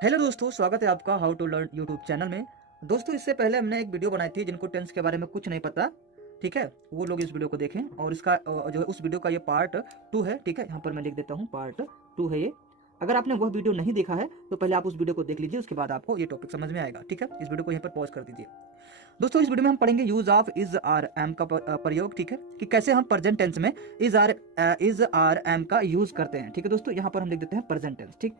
Hello दोस्तों, स्वागत है आपका how to learn YouTube channel में। दोस्तों, इससे पहले हमने एक वीडियो बनाई थी जिनको टेंस के बारे में कुछ नहीं पता, ठीक है, वो लोग इस वीडियो को देखें। और इसका जो है उस वीडियो का ये पार्ट 2 है, ठीक है, यहाँ पर मैं लिख देता हूँ पार्ट 2 है ये। अगर आपने वह वीडियो नहीं देखा है तो पहले आप उस वीडियो को देख लीजिए, उसके बाद आपको ये टॉपिक समझ में आएगा, ठीक है। इस वीडियो को यहाँ पर पॉज कर दीजिए। दोस्तों, इस वीडियो में हम पढ़ेंगे use of is are am का प्रयोग, ठीक है, कि कैसे हम प्रेजेंट टेंस में इज आर एम का यूज करते हैं, ठीक है। दोस्तों, यहाँ पर हम लिख देते हैं प्रेजेंट टेंस, ठीक,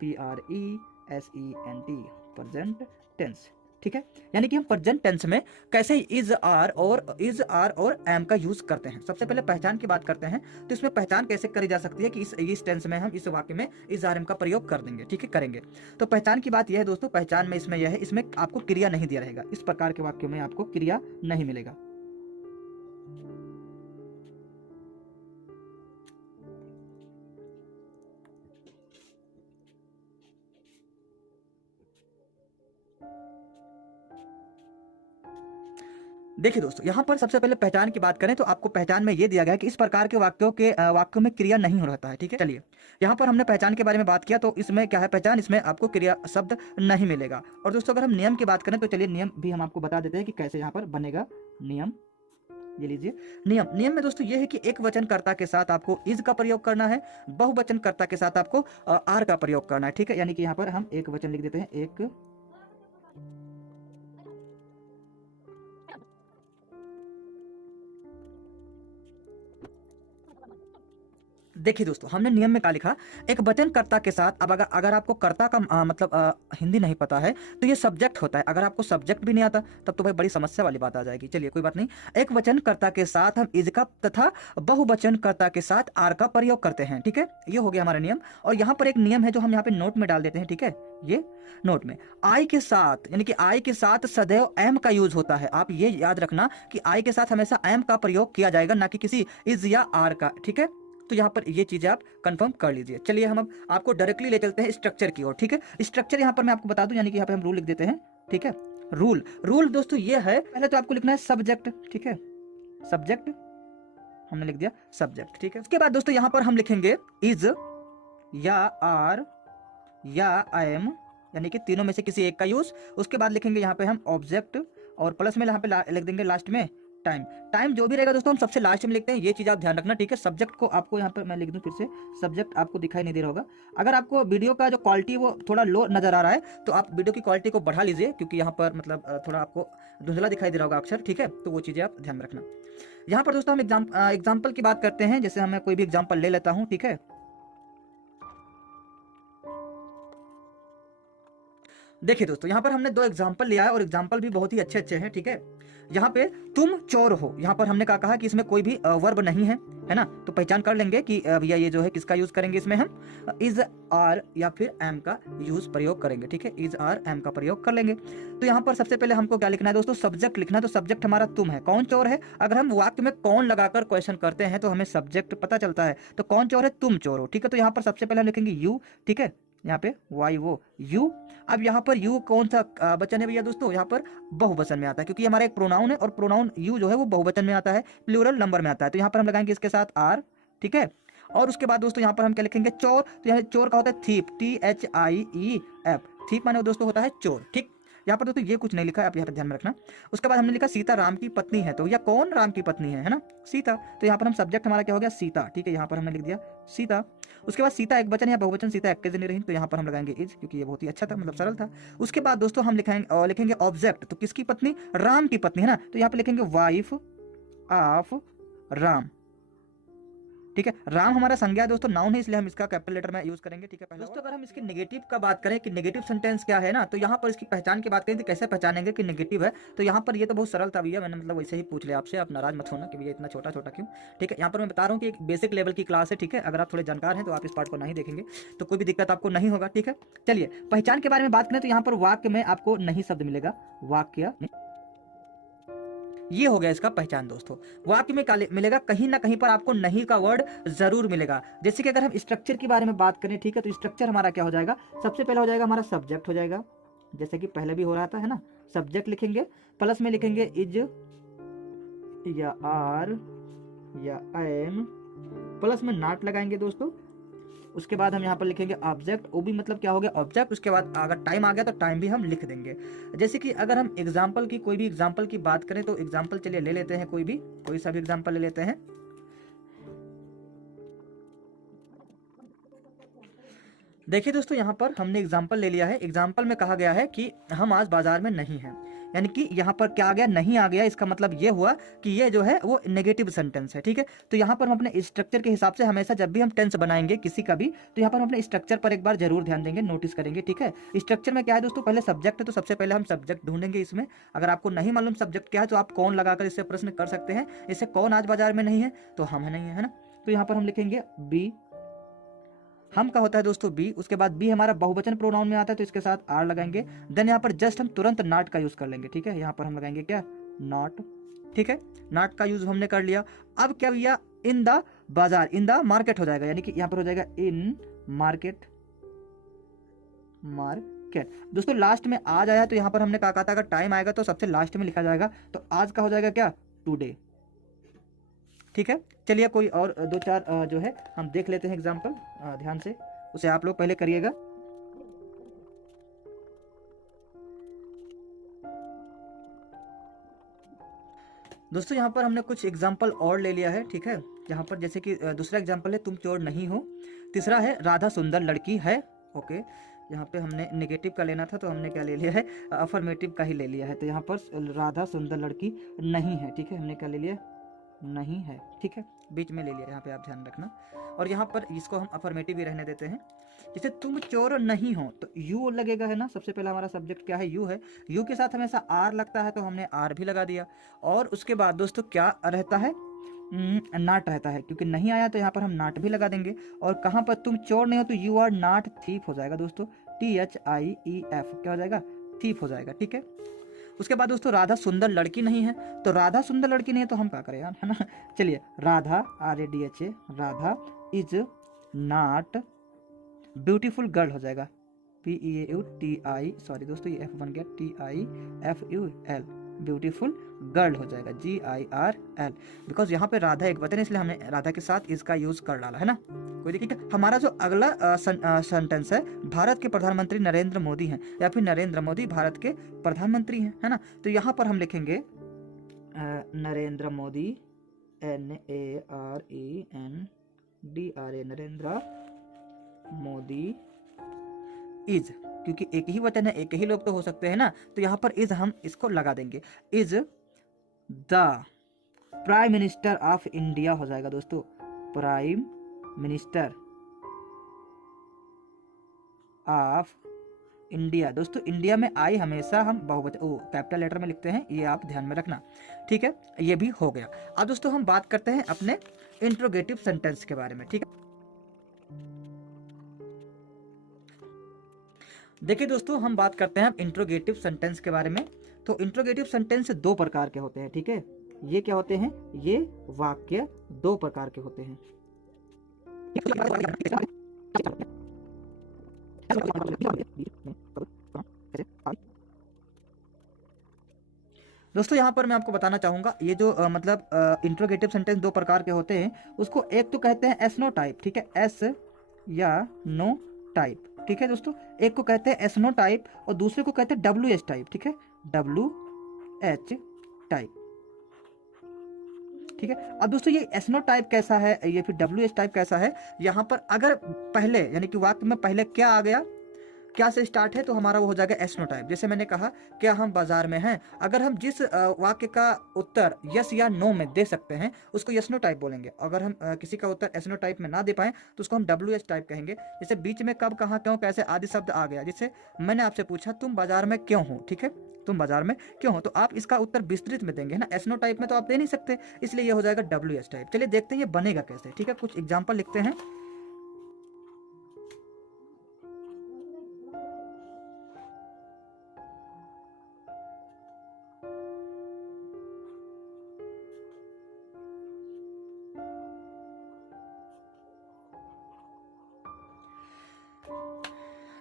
PRESENT, प्रेजेंट टेंस, ठीक है। यानी कि हम प्रेजेंट टेंस में कैसे इज आर और एम का यूज करते हैं। सबसे पहले पहचान की बात करते हैं, तो इसमें पहचान कैसे करी जा सकती है कि इस टेंस में हम इस वाक्य में इज आर एम का प्रयोग कर देंगे, ठीक है, करेंगे। तो पहचान की बात यह है दोस्तों, पहचान में इसमें यह है, इसमें आपको क्रिया नहीं दिया रहेगा, इस प्रकार के वाक्यों में आपको क्रिया नहीं मिलेगा। देखिए दोस्तों, यहाँ पर सबसे पहले पहचान की बात करें तो आपको पहचान में ये दिया गया है कि इस प्रकार के वाक्यों में क्रिया नहीं हो रहता है, ठीक है। चलिए, यहाँ पर हमने पहचान के बारे में बात किया, तो इसमें क्या है पहचान, इसमें आपको क्रिया शब्द नहीं मिलेगा। और दोस्तों, अगर हम नियम की बात करें तो चलिए नियम भी हम आपको बता देते हैं कि कैसे यहाँ पर बनेगा नियम। ये लीजिए नियम में दोस्तों ये है कि एक वचनकर्ता के साथ आपको इज का प्रयोग करना है, बहुवचनकर्ता के साथ आपको आर का प्रयोग करना है, ठीक है। यानी कि यहाँ पर हम एक वचन लिख देते हैं, एक। देखिए दोस्तों, हमने नियम में क्या लिखा, एक वचनकर्ता के साथ। अब अगर आपको कर्ता का मतलब हिंदी नहीं पता है तो ये सब्जेक्ट होता है। अगर आपको सब्जेक्ट भी नहीं आता तब तो भाई बड़ी समस्या वाली बात आ जाएगी। चलिए, कोई बात नहीं। एक वचनकर्ता के साथ हम इज का तथा बहुवचनकर्ता के साथ आर का प्रयोग करते हैं, ठीक है। ये हो गया हमारा नियम। और यहाँ पर एक नियम है जो हम यहाँ पे नोट में डाल देते हैं, ठीक है। ये नोट में आई के साथ, यानी कि आई के साथ सदैव एम का यूज होता है। आप ये याद रखना कि आई के साथ हमेशा एम का प्रयोग किया जाएगा, ना कि किसी इज या आर का, ठीक है। तो यहाँ पर ये चीजें आप कंफर्म कर लीजिए। चलिए, हम अब आपको डायरेक्टली ले चलते हैं स्ट्रक्चर की ओर, ठीक है। स्ट्रक्चर यहाँ पर मैं आपको बता दूं, यानी कि यहाँ पे हम रूल लिख देते हैं, ठीक है। रूल रूल दोस्तों ये है, पहले तो आपको लिखना है सब्जेक्ट, ठीक है। सब्जेक्ट हमने लिख दिया, सब्जेक्ट, ठीक है। उसके बाद दोस्तों यहाँ पर हम लिखेंगे इज या आर या आई एम, यानी कि तीनों में से किसी एक का यूज। उसके बाद लिखेंगे यहाँ पे हम ऑब्जेक्ट, और प्लस में यहाँ पे लिख देंगे लास्ट में टाइम। टाइम जो भी रहेगा दोस्तों हम सबसे लास्ट में लिखते हैं, ये चीज आप ध्यान रखना, ठीक है। सब्जेक्ट को आपको यहाँ पर मैं लिख दूं फिर से, सब्जेक्ट आपको दिखाई नहीं दे रहा होगा। अगर आपको वीडियो का जो क्वालिटी वो थोड़ा लो नजर आ रहा है तो आप वीडियो की क्वालिटी को बढ़ा लीजिए, क्योंकि यहाँ पर मतलब थोड़ा आपको धुंधला दिखाई दे रहा होगा अक्षर, ठीक है। तो वो चीजें आप ध्यान में रखना। यहाँ पर दोस्तों हम एग्जाम्पल की बात करते हैं। जैसे मैं कोई भी एग्जाम्पल ले लेता हूँ, ठीक है। देखिए दोस्तों, यहाँ पर हमने दो एग्जाम्पल लिया है और एग्जाम्पल भी बहुत ही अच्छे अच्छे हैं, ठीक है। यहाँ पे तुम चोर हो, यहाँ पर हमने कहा कि इसमें कोई भी वर्ब नहीं है ना। तो पहचान कर लेंगे कि भैया ये जो है किसका यूज करेंगे, इसमें हम इज आर या फिर एम का यूज प्रयोग करेंगे, ठीक है। इज आर एम का प्रयोग कर लेंगे। तो यहाँ पर सबसे पहले हमको क्या लिखना है दोस्तों, सब्जेक्ट लिखना है। तो सब्जेक्ट हमारा तुम है। कौन चोर है, अगर हम वाक्य में कौन लगाकर क्वेश्चन करते हैं तो हमें सब्जेक्ट पता चलता है। तो कौन चोर है, तुम चोर हो, ठीक है। तो यहाँ पर सबसे पहले हम लिखेंगे यू, ठीक है। यहाँ पे वाई वो यू। अब यहाँ पर यू कौन सा वचन है भैया दोस्तों, यहाँ पर बहुवचन में आता है, क्योंकि हमारा एक प्रोनाउन है और प्रोनाउन यू जो है वो बहुवचन में आता है, प्लूरल नंबर में आता है। तो यहाँ पर हम लगाएंगे इसके साथ आर, ठीक है। और उसके बाद दोस्तों यहाँ पर हम क्या लिखेंगे, चोर। तो यहाँ चोर का होता है थीप, THIEF। थीप माने दोस्तों होता है चोर, ठीक। यहाँ पर दोस्तों ये कुछ नहीं लिखा है, आप यहाँ पर ध्यान में रखना। उसके बाद हमने लिखा सीता राम की पत्नी है। तो या कौन राम की पत्नी है ना, सीता। तो यहाँ पर हम सब्जेक्ट हमारा क्या हो गया, सीता, ठीक है। यहाँ पर हमने लिख दिया सीता। उसके बाद सीता एक वचन या बहुवचन, सीता एक नहीं रही, तो यहाँ पर हम लगाएंगे इज, क्योंकि ये बहुत ही अच्छा था, मतलब सरल था। उसके बाद दोस्तों हम लिखेंगे ऑब्जेक्ट। तो किसकी पत्नी, राम की पत्नी है ना। तो यहाँ पे लिखेंगे वाइफ ऑफ राम, ठीक है। राम हमारा संज्ञा है दोस्तों, नाउन है, इसलिए हम इसका कैपिटल लेटर में यूज करेंगे, ठीक है। पहला दोस्तों अगर हम इसकी नेगेटिव का बात करें कि नेगेटिव सेंटेंस क्या है ना, तो यहाँ पर इसकी पहचान की बात करें तो कैसे पहचानेंगे कि नेगेटिव है। तो यहाँ पर ये तो बहुत सरल था भैया, मैंने मतलब वैसे ही पूछ लिया आपसे, आप नाराज मत होना कि भैया इतना छोटा छोटा क्यों, ठीक है। यहाँ पर मैं बता रहा हूँ कि एक बेसिक लेवल की क्लास है, ठीक है। अगर आप थोड़े जानकार हैं तो आप इस पार्ट को नहीं देखेंगे तो कोई भी दिक्कत आपको नहीं होगा, ठीक है। चलिए, पहचान के बारे में बात करें तो यहाँ पर वाक्य में आपको नहीं शब्द मिलेगा, वाक्य ये हो गया इसका पहचान दोस्तों। वाक्य में मिलेगा, कहीं ना कहीं पर आपको नहीं का वर्ड जरूर मिलेगा। जैसे कि अगर हम स्ट्रक्चर के बारे में बात करें, ठीक है, तो स्ट्रक्चर हमारा क्या हो जाएगा, सबसे पहले हो जाएगा हमारा सब्जेक्ट हो जाएगा, जैसे कि पहले भी हो रहा था, है ना। सब्जेक्ट लिखेंगे, प्लस में लिखेंगे इज या आर या एम, प्लस में नॉट लगाएंगे दोस्तों। उसके बाद हम यहाँ पर लिखेंगे ऑब्जेक्ट, वो भी मतलब क्या हो गया ऑब्जेक्ट। उसके बाद अगर टाइम आ गया तो टाइम भी हम लिख देंगे। जैसे कि अगर हम एग्जाम्पल की कोई भी एग्जाम्पल की बात करें तो एग्जाम्पल चलिए ले लेते हैं, कोई सा भी एग्जाम्पल ले लेते हैं। देखिए दोस्तों, यहाँ पर हमने एग्जाम्पल ले लिया है। एग्जाम्पल में कहा गया है कि हम आज बाजार में नहीं हैं, यानी कि यहाँ पर क्या आ गया, नहीं आ गया। इसका मतलब ये हुआ कि ये जो है वो नेगेटिव सेंटेंस है, ठीक है। तो यहाँ पर हम अपने स्ट्रक्चर के हिसाब से हमेशा जब भी हम टेंस बनाएंगे किसी का भी, तो यहाँ पर हम अपने स्ट्रक्चर पर एक बार जरूर ध्यान देंगे, नोटिस करेंगे, ठीक है। स्ट्रक्चर में क्या है दोस्तों, पहले सब्जेक्ट है, तो सबसे पहले हम सब्जेक्ट ढूंढेंगे इसमें। अगर आपको नहीं मालूम सब्जेक्ट क्या है तो आप कौन लगाकर इससे प्रश्न कर सकते हैं। इससे कौन आज बाजार में नहीं है, तो हम है नहीं है ना। तो यहाँ पर हम लिखेंगे बी, हम का होता है दोस्तों बी। उसके बाद बी हमारा बहुवचन प्रोनाउन में आता है, तो इसके साथ आर लगाएंगे। देन यहाँ पर जस्ट हम तुरंत नॉट का यूज कर लेंगे, ठीक है। यहाँ पर हम लगाएंगे क्या, नॉट, ठीक है। नॉट का यूज हमने कर लिया। अब क्या भैया, इन द बाजार, इन द मार्केट हो जाएगा, यानी कि यहाँ पर हो जाएगा इन मार्केट, मार्केट। दोस्तों लास्ट में आज आया तो यहाँ पर हमने कहा था अगर टाइम आएगा तो सबसे लास्ट में लिखा जाएगा, तो आज का हो जाएगा क्या, टुडे, ठीक है। चलिए कोई और दो चार जो है हम देख लेते हैं एग्जाम्पल ध्यान से, उसे आप लोग पहले करिएगा। दोस्तों यहाँ पर हमने कुछ एग्जाम्पल और ले लिया है, ठीक है। यहाँ पर जैसे कि दूसरा एग्जाम्पल है तुम चोर नहीं हो। तीसरा है राधा सुंदर लड़की है, ओके। यहाँ पे हमने नेगेटिव का लेना था तो हमने क्या ले लिया है, अफर्मेटिव का ही ले लिया है। तो यहाँ पर राधा सुंदर लड़की नहीं है, ठीक है। हमने क्या ले लिया, नहीं है, ठीक है, बीच में ले लिया, यहाँ पे आप ध्यान रखना। और यहाँ पर इसको हम अफर्मेटिव ही रहने देते हैं। जैसे तुम चोर नहीं हो तो यू लगेगा, है ना। सबसे पहला हमारा सब्जेक्ट क्या है, यू है। यू के साथ हमेशा आर लगता है तो हमने आर भी लगा दिया। और उसके बाद दोस्तों क्या रहता है, नाट रहता है, क्योंकि नहीं आया तो यहाँ पर हम नाट भी लगा देंगे। और कहाँ पर तुम चोर नहीं हो तो यू आर नॉट थीफ हो जाएगा दोस्तों, THIEF क्या हो जाएगा, थीफ हो जाएगा, ठीक है। उसके बाद दोस्तों राधा सुंदर लड़की नहीं है, तो राधा सुंदर लड़की नहीं है तो हम क्या करें यार, है ना। चलिए Radha, RADHA, Radha is not beautiful girl हो जाएगा, PEAUTI, सॉरी दोस्तों ये F बन गया, TIFUL, ब्यूटीफुल गर्ल हो जाएगा, GIRL। बिकॉज यहाँ पे राधा एक वचन, इसलिए हमने राधा के साथ इसका यूज कर डाला, है ना। कोई दिक्कत। हमारा जो अगला सेंटेंस है, भारत के प्रधानमंत्री नरेंद्र मोदी हैं, या फिर नरेंद्र मोदी भारत के प्रधानमंत्री हैं, है ना। तो यहाँ पर हम लिखेंगे नरेंद्र मोदी, NARENDRA, नरेंद्र मोदी इज, क्योंकि एक ही वचन है, एक ही लोग तो हो सकते हैं ना, तो यहाँ पर इज हम इसको लगा देंगे। Is the prime minister of India हो जाएगा दोस्तों, प्राइम मिनिस्टर ऑफ इंडिया। दोस्तों इंडिया में आई हमेशा हम बहुवचन कैपिटल लेटर में लिखते हैं, ये आप ध्यान में रखना, ठीक है। ये भी हो गया। अब दोस्तों हम बात करते हैं अपने इंट्रोगेटिव सेंटेंस के बारे में, ठीक है। देखिए दोस्तों हम बात करते हैं इंट्रोगेटिव सेंटेंस के बारे में। तो इंट्रोगेटिव सेंटेंस दो प्रकार के होते हैं, ठीक है। ये क्या होते हैं, ये वाक्य दो प्रकार के होते हैं। दोस्तों यहाँ पर मैं आपको बताना चाहूंगा, ये जो मतलब इंट्रोगेटिव सेंटेंस दो प्रकार के होते हैं, उसको एक तो कहते हैं एस नो टाइप, ठीक है, एस या नो टाइप, ठीक है दोस्तों। एक को कहते हैं एस नो टाइप और दूसरे को कहते हैं WH टाइप, ठीक है, WH टाइप, ठीक है। अब दोस्तों ये एस नो टाइप कैसा है, ये फिर WH टाइप कैसा है, यहाँ पर अगर पहले यानी कि वाक्य में पहले क्या आ गया, क्या से स्टार्ट है, तो हमारा वो हो जाएगा एस नो टाइप। जैसे मैंने कहा क्या हम बाजार में हैं, अगर हम जिस वाक्य का उत्तर यस या नो में दे सकते हैं उसको यस नो टाइप बोलेंगे। अगर हम किसी का उत्तर एस नो टाइप में ना दे पाए तो उसको हम WH टाइप कहेंगे। जैसे बीच में कब, कहाँ, क्यों, कैसे आदि शब्द आ गया। जैसे मैंने आपसे पूछा तुम बाजार में क्यों हो, ठीक है, तुम बाजार में क्यों हो, तो आप इसका उत्तर विस्तृत में देंगे, है ना। एस नो टाइप में तो आप दे नहीं सकते, इसलिए ये हो जाएगा WH टाइप। चलिए देखते हैं ये बनेगा कैसे, ठीक है। कुछ एग्जाम्पल लिखते हैं।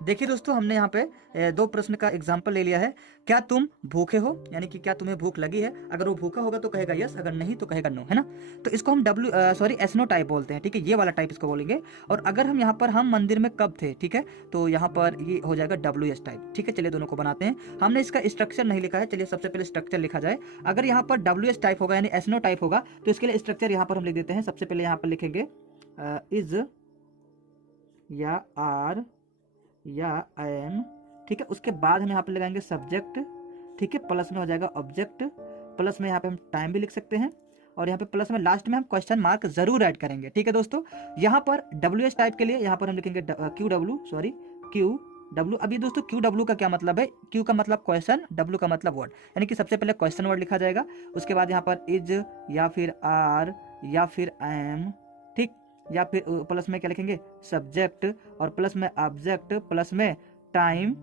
देखिए दोस्तों, हमने यहाँ पे दो प्रश्न का एग्जाम्पल ले लिया है। क्या तुम भूखे हो, यानी कि क्या तुम्हें भूख लगी है। अगर वो भूखा होगा तो कहेगा यस, अगर नहीं तो कहेगा नो, है ना। तो इसको हम एसनो टाइप बोलते हैं, ठीक है, ये वाला टाइप इसको बोलेंगे। और अगर हम यहाँ पर हम मंदिर में कब थे, ठीक है, तो यहाँ पर ये हो जाएगा WS टाइप, ठीक है। चलिए दोनों को बनाते हैं। हमने इसका स्ट्रक्चर नहीं लिखा है, चलिए सबसे पहले स्ट्रक्चर लिखा जाए। अगर यहाँ पर WS टाइप होगा यानी एसनो टाइप होगा तो इसके लिए स्ट्रक्चर यहाँ पर हम लिख देते हैं। सबसे पहले यहाँ पर लिखेंगे इज या आर या एम, ठीक है। उसके बाद हम यहाँ पे लगाएंगे सब्जेक्ट, ठीक है, प्लस में हो जाएगा ऑब्जेक्ट, प्लस में यहाँ पे हम टाइम भी लिख सकते हैं, और यहाँ पे प्लस में लास्ट में हम क्वेश्चन मार्क जरूर ऐड करेंगे, ठीक है दोस्तों। यहाँ पर WS टाइप के लिए यहाँ पर हम लिखेंगे QW। अभी दोस्तों QW का क्या मतलब है, Q का मतलब क्वेश्चन, W का मतलब वर्ड, यानी कि सबसे पहले क्वेश्चन वर्ड लिखा जाएगा। उसके बाद यहाँ पर इज या फिर आर या फिर एम, ठीक, या फिर प्लस में क्या लिखेंगे सब्जेक्ट, और प्लस में ऑब्जेक्ट, प्लस में टाइम,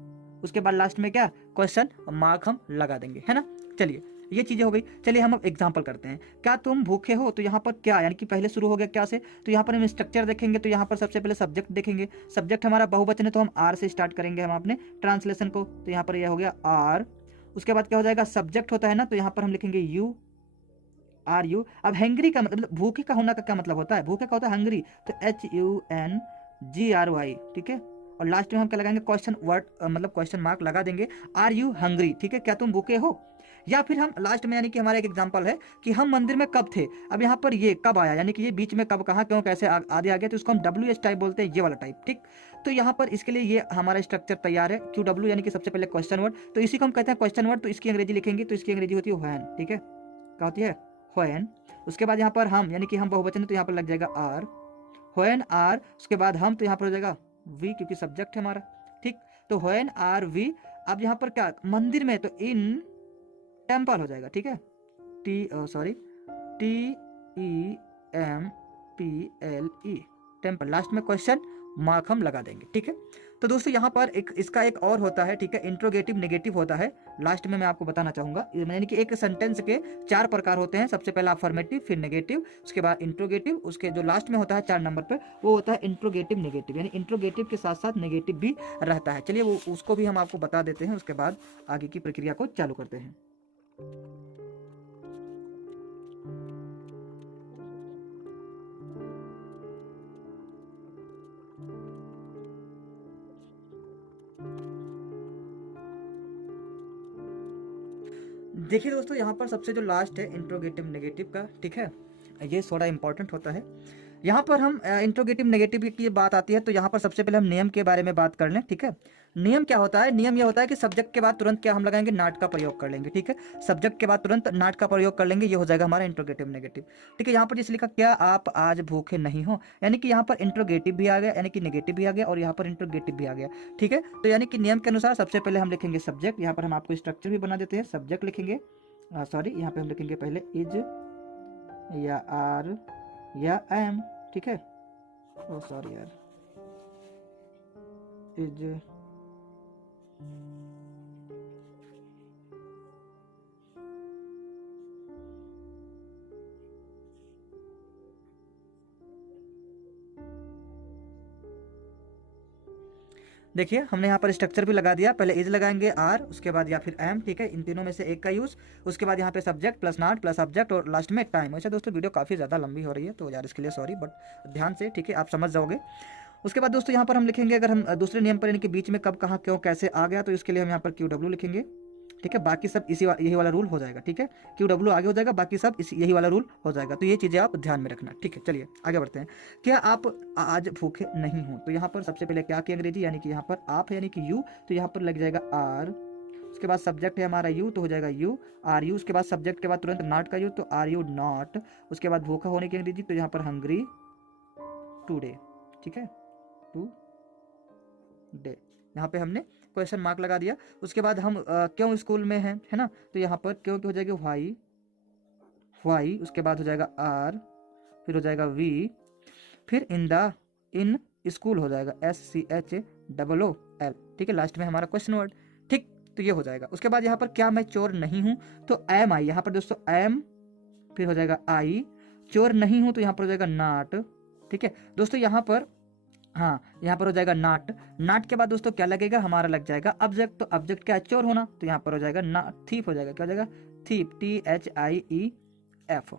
उसके बाद लास्ट में क्या क्वेश्चन मार्क हम लगा देंगे, है ना। चलिए ये चीजें हो गई। चलिए हम अब एग्जांपल करते हैं। क्या तुम भूखे हो, तो यहाँ पर क्या, यानी कि पहले शुरू हो गया क्या से, तो यहाँ पर हम स्ट्रक्चर देखेंगे। तो यहाँ पर सबसे पहले सब्जेक्ट देखेंगे। सब्जेक्ट हमारा बहुवचन है तो हम आर से स्टार्ट करेंगे हम अपने ट्रांसलेशन को। तो यहाँ पर यह हो गया आर। उसके बाद क्या हो जाएगा, सब्जेक्ट होता है ना, तो यहाँ पर हम लिखेंगे यू, आर यू। अब हैंग्री का मतलब भूखे का होना का क्या मतलब होता है, भूखे का होता है हंग्री, तो HUNGRY, ठीक है। और लास्ट में हम क्या लगाएंगे क्वेश्चन वर्ड, मतलब क्वेश्चन मार्क लगा देंगे, आर यू हंग्री, ठीक है, क्या तुम भूखे हो। या फिर हम लास्ट में, यानी कि हमारा एक एग्जांपल है कि हम मंदिर में कब थे। अब यहाँ पर ये कब आया, यानी कि ये बीच में कब, कहाँ, क्यों, कैसे आदि आ गया, तो इसको हम WS टाइप बोलते हैं, ये वाला टाइप, ठीक। तो यहाँ पर इसके लिए ये हमारा स्ट्रक्चर तैयार है। QW यानी कि सबसे पहले क्वेश्चन वर्ड, तो इसी को हम कहते हैं क्वेश्चन वर्ड। तो इसकी अंग्रेजी लिखेंगे, तो इसकी अंग्रेजी होती है व्हेन, ठीक है, क्या होती है व्हेन। उसके बाद यहाँ पर हम, यानी कि हम बहुवचन है तो यहाँ पर लग जाएगा आर, व्हेन आर। उसके बाद हम, तो यहाँ पर हो जाएगा वी, क्योंकि सब्जेक्ट है हमारा, ठीक। तो व्हेन आर वी। अब यहाँ पर क्या मंदिर में, तो इन टेम्पल हो जाएगा, ठीक है, TEMPLE, टेम्पल। लास्ट में क्वेश्चन मार्क हम लगा देंगे, ठीक है। तो दोस्तों यहाँ पर एक इसका एक और होता है, ठीक है, इंट्रोगेटिव नेगेटिव होता है। लास्ट में मैं आपको बताना चाहूंगा, यानी कि एक सेंटेंस के 4 प्रकार होते हैं। सबसे पहला अफर्मेटिव, फिर नेगेटिव, उसके बाद इंट्रोगेटिव, उसके जो लास्ट में होता है 4 नंबर पर वो होता है इंट्रोगेटिव नेगेटिव, यानी इंट्रोगेटिव के साथ साथ नेगेटिव भी रहता है। चलिए वो उसको भी हम आपको बता देते हैं, उसके बाद आगे की प्रक्रिया को चालू करते हैं। देखिए दोस्तों, यहाँ पर सबसे जो लास्ट है इंट्रोगेटिव नेगेटिव का, ठीक है, ये थोड़ा इंपॉर्टेंट होता है। यहाँ पर हम इंट्रोगेटिव नेगेटिव की बात आती है तो यहाँ पर सबसे पहले हम नियम के बारे में बात कर लें, ठीक है। नियम क्या होता है, नियम यह होता है कि सब्जेक्ट के बाद तुरंत क्या हम लगाएंगे, नॉट का प्रयोग कर लेंगे, ठीक है। सब्जेक्ट के बाद तुरंत नॉट का प्रयोग कर लेंगे, ये हो जाएगा हमारा इंट्रोगेटिव नेगेटिव, ठीक है। यहाँ पर जैसे लिखा क्या आप आज भूखे नहीं हो, यानी कि यहाँ पर इंट्रोगेटिव भी आ गया, यानी कि नेगेटिव भी आ गया, और यहाँ पर इंट्रोगेटिव भी आ गया, ठीक है। तो यानी कि नियम के अनुसार सबसे पहले हम लिखेंगे सब्जेक्ट। यहाँ पर हम आपको स्ट्रक्चर भी बना देते हैं। सब्जेक्ट लिखेंगे, सॉरी, यहाँ पे हम लिखेंगे पहले इज या आर या एम, ठीक है। ओ सॉरी यार, इज देखिए हमने यहाँ पर स्ट्रक्चर भी लगा दिया। पहले इज लगाएंगे आर, उसके बाद या फिर एम, ठीक है, इन तीनों में से एक का यूज। उसके बाद यहाँ पे subject plus not plus object और लास्ट में टाइम। वैसे दोस्तों वीडियो काफ़ी ज़्यादा लंबी हो रही है तो यार इसके लिए सॉरी, बट ध्यान से, ठीक है, आप समझ जाओगे। उसके बाद दोस्तों यहाँ पर हम लिखेंगे, अगर हम दूसरे नियम पर यानी कि बीच में कब, कहाँ, क्यों, कैसे आ गया, तो इसके लिए हम यहाँ पर QW लिखेंगे, ठीक है। बाकी सब यही वाला रूल हो जाएगा, ठीक है। QW आगे हो जाएगा, बाकी सब यही वाला रूल हो जाएगा। तो ये चीज़ें आप ध्यान में रखना, ठीक है। चलिए आगे बढ़ते हैं। क्या आप आज भूखे नहीं हो, तो यहाँ पर सबसे पहले क्या की अंग्रेजी, यानी कि यहाँ पर आप है यानी कि यू, तो यहाँ पर लग जाएगा आर। उसके बाद सब्जेक्ट है हमारा यू, तो हो जाएगा यू आर यू। उसके बाद सब्जेक्ट के बाद तुरंत नॉट का यू, तो आर यू नॉट। उसके बाद भूखा होने की अंग्रेजी, तो यहाँ पर हंग्री टुडे, ठीक है, टू डे। यहाँ पे हमने क्वेश्चन मार्क लगा दिया। उसके बाद हम क्यों स्कूल में हैं, है ना, तो यहाँ पर क्यों की हो जाएगी वाई, वाई। उसके बाद हो जाएगा आर, फिर हो जाएगा वी, फिर इन स्कूल हो जाएगा SCHOOL, ठीक है। लास्ट में हमारा क्वेश्चन वर्ड, ठीक, तो ये हो जाएगा। उसके बाद यहाँ पर क्या मैं चोर नहीं हूँ, तो एम आई, यहाँ पर दोस्तों एम, फिर हो जाएगा आई। चोर नहीं हूँ तो यहाँ पर हो जाएगा नॉट, ठीक है दोस्तों। यहाँ पर हाँ, यहाँ पर हो जाएगा नॉट। नॉट के बाद दोस्तों क्या लगेगा, हमारा लग जाएगा ऑब्जेक्ट। तो ऑब्जेक्ट क्या है, चोर होना, तो यहाँ पर हो जाएगा ना थीफ हो जाएगा, क्या हो जाएगा, थीफ, THIEF।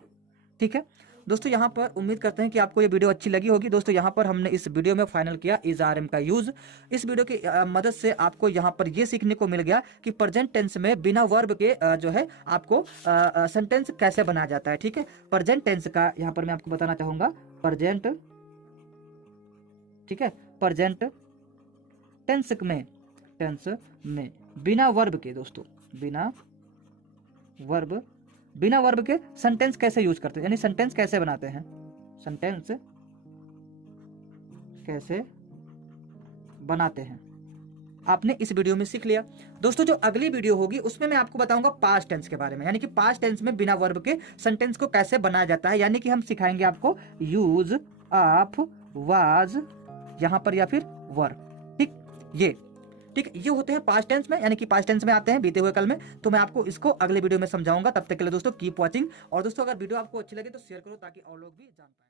ठीक है दोस्तों, यहाँ पर उम्मीद करते हैं कि आपको ये वीडियो अच्छी लगी होगी। दोस्तों यहाँ पर हमने इस वीडियो में फाइनल किया इज RM का यूज। इस वीडियो की मदद से आपको यहाँ पर ये सीखने को मिल गया कि प्रेजेंट टेंस में बिना वर्ब के जो है आपको सेंटेंस कैसे बनाया जाता है। ठीक है, प्रेजेंट टेंस का यहाँ पर मैं आपको बताना चाहूंगा, प्रेजेंट, ठीक है, प्रेजेंट टेंस में बिना वर्ब के दोस्तों, बिना वर्ब के सेंटेंस कैसे यूज करते हैं, यानी सेंटेंस कैसे बनाते हैं, सेंटेंस कैसे बनाते हैं, आपने इस वीडियो में सीख लिया। दोस्तों जो अगली वीडियो होगी उसमें मैं आपको बताऊंगा पास्ट टेंस के बारे में, यानी कि पास्ट टेंस में बिना वर्ब के सेंटेंस को कैसे बनाया जाता है, यानी कि हम सिखाएंगे आपको यूज ऑफ वाज यहां पर या फिर वर। ठीक, ये होते हैं पास्ट टेंस में, यानी कि पास्ट टेंस में आते हैं बीते हुए कल में। तो मैं आपको इसको अगले वीडियो में समझाऊंगा। तब तक के लिए दोस्तों कीप वॉचिंग। और दोस्तों अगर वीडियो आपको अच्छी लगे तो शेयर करो ताकि और लोग भी जान पाए।